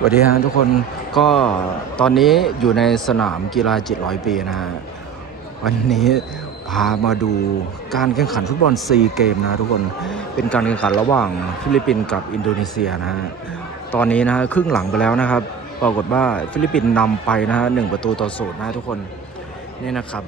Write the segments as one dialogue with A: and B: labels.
A: สวัสดีฮะทุกคนก็ตอนนี้อยู่ในสนามกีฬา700ปีนะฮะวันนี้พามาดูการแข่งขันฟุตบอลซีเกมนะทุกคนเป็นการแข่งขันระหว่างฟิลิปปินส์กับอินโดนีเซียนะฮะตอนนี้นะฮะครึ่งหลังไปแล้วนะครับ ปรากฏว่าฟิลิปปินส์นำไปนะฮะหนึ่งประตูต่อศูนย์นะทุกคนนี่นะครับ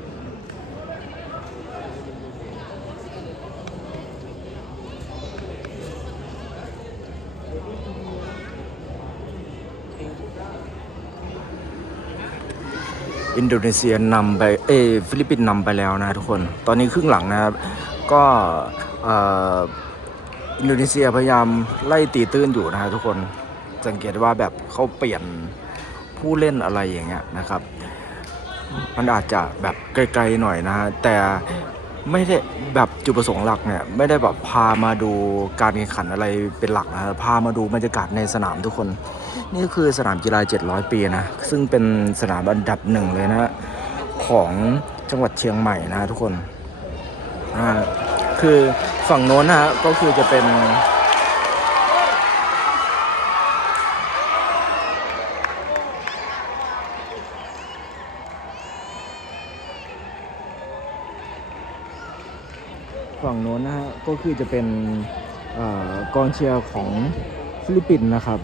A: อินโดนีเซียนำไปเอฟิลิปปินส์นำไปแล้วนะทุกคน ตอนนี้ครึ่งหลังนะครับ ก็อินโดนีเซียพยายามไล่ตีตื้นอยู่นะทุกคนสังเกตว่าแบบเขาเปลี่ยนผู้เล่นอะไรอย่างเงี้ยนะครับ มันอาจจะแบบไกลๆหน่อยนะฮะแต่ไม่ได้แบบจุดประสงค์หลักเนี่ยไม่ได้แบบพามาดูการแข่งขันอะไรเป็นหลักนะพามาดูบรรยากาศในสนามทุกคน นี่คือสนามกีฬา 700 ปีนะ ซึ่งเป็นสนามอันดับหนึ่งเลยนะ ของจังหวัดเชียงใหม่นะทุกคนอ่าคือฝั่งโน้นนะฮะก็คือจะเป็นฝั่งโน้นนะฮะก็คือจะเป็นอกองเชียร์ของฟิลิปปินส์นะครับ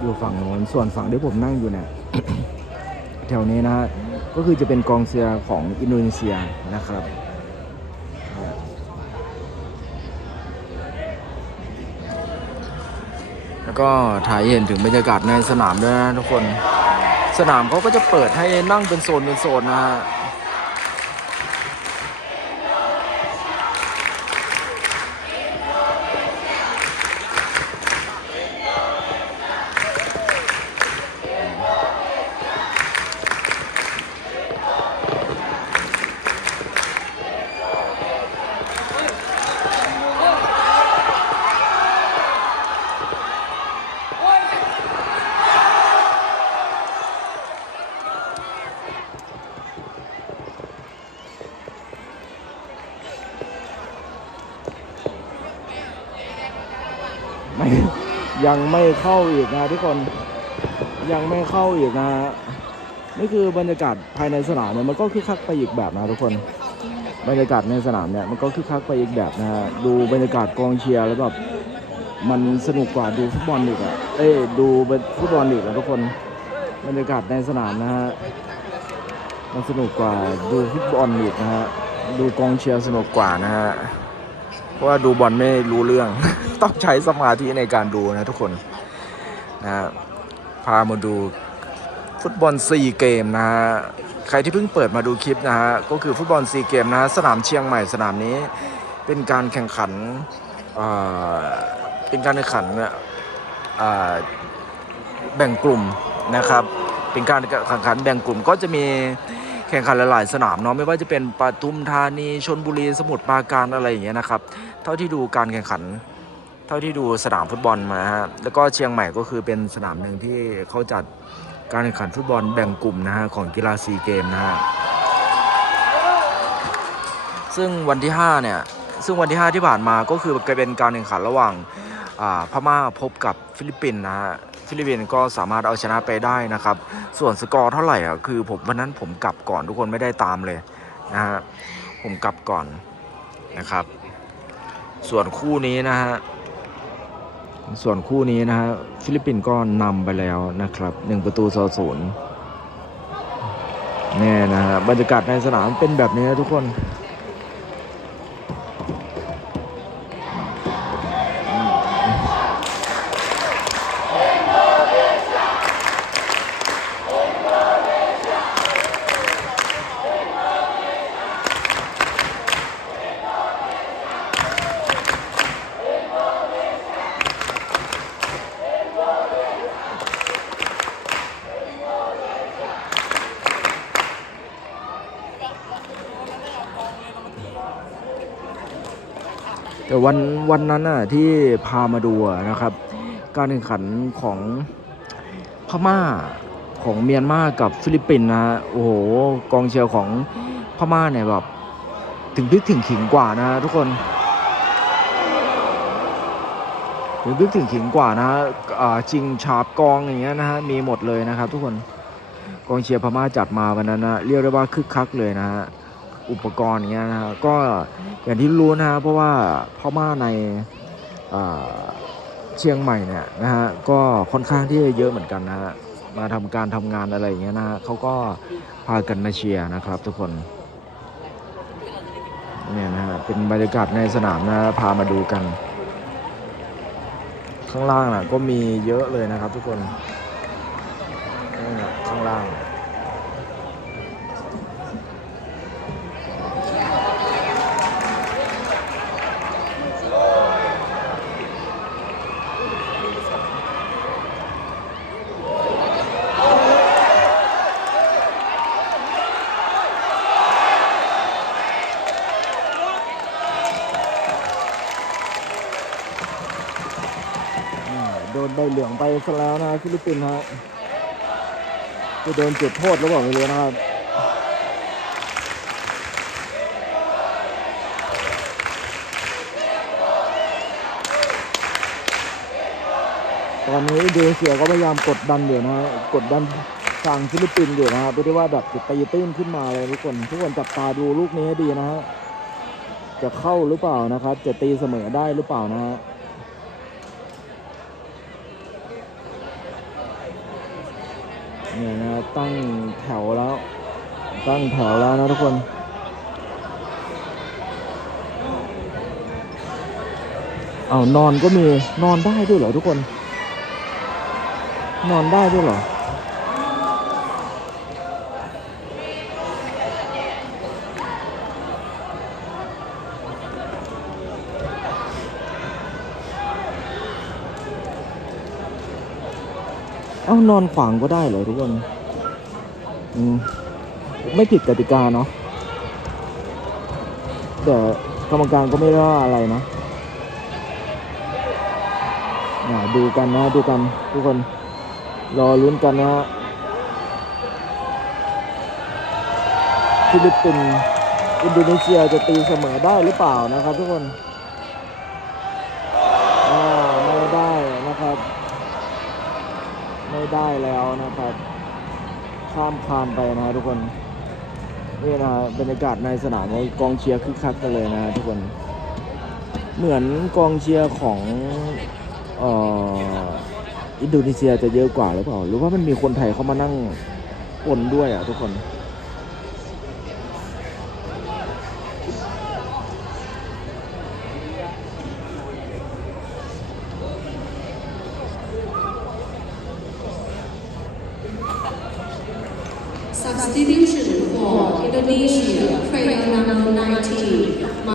A: อยู่ฝั่งโน้นส่วนฝั่งที่ผมนั่งอยู่เนี่ยแถวนี้นะฮะก็คือจะเป็นกองเชียร์ของอินโดนีเซียนะครับแล้วก็ถ่ายเห็นถึงบรรยากาศในสนามด้วยนะทุกคน สนามเขาก็จะเปิดให้นั่งเป็นโซนเป็นโซนนะฮะ ไม่ยังไม่เข้าอีกนะทุกคนยังไม่เข้าอีกนะนี่คือบรรยากาศภายในสนามเนี่ยมันก็คึกคักไปอีกแบบนะทุกคน บรรยากาศในสนามเนี่ยมันก็คึกคักไปอีกแบบนะฮะดูบรรยากาศกองเชียร์แล้วแบบมันสนุกกว่าดูฟุตบอลอีกอะเอ้ยดูฟุตบอลอีกอะทุกคนบรรยากาศในสนามนะฮะมันสนุกกว่าดูฟุตบอลอีกนะฮะดูกองเชียร์สนุกกว่านะฮะ ราะว่าดูบอลไม่รู้เรื่อง ต้องใช้สมาธิในการดูนะทุกคนนะฮะพามาดูฟุตบอลซีเกมนะฮะใครที่เพิ่งเปิดมาดูคลิปนะฮะก็คือฟุตบอลซีเกมนะสนามเชียงใหม่สนามนี้ เป็นการแข่งขันเอ่อเป็นการแข่งขันอ่อแบ่งกลุ่มนะครับ เป็นการแข่งขันแบ่งกลุ่มก็จะมี แข่งขันหลาย ๆ สนามเนาะไม่ว่าจะเป็นปทุมธานีชนบุรีสมุทรปราการอะไรอย่างเงี้ยนะครับเท่าที่ดูการแข่งขัน เท่าที่ดูสนามฟุตบอลมาฮะแล้วก็เชียงใหม่ก็คือเป็นสนามหนึ่งที่เขาจัดการแข่งขันฟุตบอลแบ่งกลุ่มนะฮะของกีฬาซีเกมนะฮะซึ่งวันที่5เนี่ยซึ่งวันที่ 5 ที่ผ่านมาก็คือเป็นการแข่งขันระหว่างอ่าพม่าพบกับฟิลิปปินส์นะฮะ ฟิลิปปินส์ก็สามารถเอาชนะไปได้นะครับ ส่วนสกอร์เท่าไหร่อะคือผมวันนั้นผมกลับก่อนทุกคนไม่ได้ตามเลยนะฮะผมกลับก่อนนะครับ ส่วนคู่นี้นะฮะส่วนคู่นี้นะฮะฟิลิปปินส์ก็นำไปแล้วนะครับหนึ่งประตูต่อศูนย์แน่นะฮะบรรยากาศในสนามเป็นแบบนี้นะทุกคน แต่วันวันนั้นน่ะที่พามาดูนะครับ การแข่งขันของพม่าของเมียนมากับฟิลิปปินส์นะโอ้โหกองเชียร์ของพม่าเนี่ยแบบถึงพริกถึงขิงกว่านะทุกคนถึงลึกถึงขิงกว่านะฮะอ่าชิงฉาบกองอย่างเงี้ยนะฮะมีหมดเลยนะครับ ทุกคนกองเชียร์พม่าจัดมาวันนั้นนะเรียกได้ว่าคึกคักเลยนะฮะ อุปกรณ์เงี้ยนะฮะก็อย่างที่รู้นะฮะเพราะว่าพม่าในเชียงใหม่เนี่ยนะฮะก็ค่อนข้างที่จะเยอะเหมือนกันนะฮะมาทำการทำงานอะไรอย่างเงี้ยนะฮะเขาก็พากันมาเชียร์นะครับ ทุกคนเนี่ยนะฮะเป็นบรรยากาศในสนามนะพามาดูกัน ข้างล่างน่ะก็มีเยอะเลยนะครับ ทุกคนนี่นะข้างล่าง ลืองไปซะแล้วนะฟิลิปปินส์ฮะจะโดนจุดโทษหรือเปล่าไม่รู้นะครับตอนนี้อินโดนีเซียก็พยายามกดดันอยู่นะฮะกดดันฝั่งฟิลิปปินส์อยู่นะฮะเพื่อที่ว่าแบบจะตีตื้นขึ้นมาเลยทุกคนทุกคนจับตาดูลูกนี้ให้ดีนะฮะจะเข้าหรือเปล่านะครับ จะตีเสมอได้หรือเปล่านะฮะ เนี่ยนะตั้งแถวแล้ว ตั้งแถวแล้วนะทุกคนเอานอนก็มีนอนได้ด้วยเหรอทุกคน นอนได้ด้วยเหรอ เอานอนขวางก็ได้เหรอทุกคนอืมไม่ผิดกติกาเนาะแต่กรรมการก็ไม่ได้ว่าอะไรนะดูกันนะดูกันทุกคนรอลุ้นกันนะฮะฟิลิปปินส์อินโดนีเซียจะตีเสมอได้หรือเปล่านะครับทุกคนอ่าไม่ได้นะครับ ได้แล้วนะครับ ข้ามคานไปนะฮะทุกคน นี่นะฮะบรรยากาศในสนามกองเชียร์คึกคักกันเลยนะฮะทุกคน เหมือนกองเชียร์ของเอ่ออินโดนีเซียจะเยอะกว่าหรือเปล่า หรือว่ามันมีคนไทยเข้ามานั่งปนด้วยอะทุกคน
B: Malaysia. Kayo ng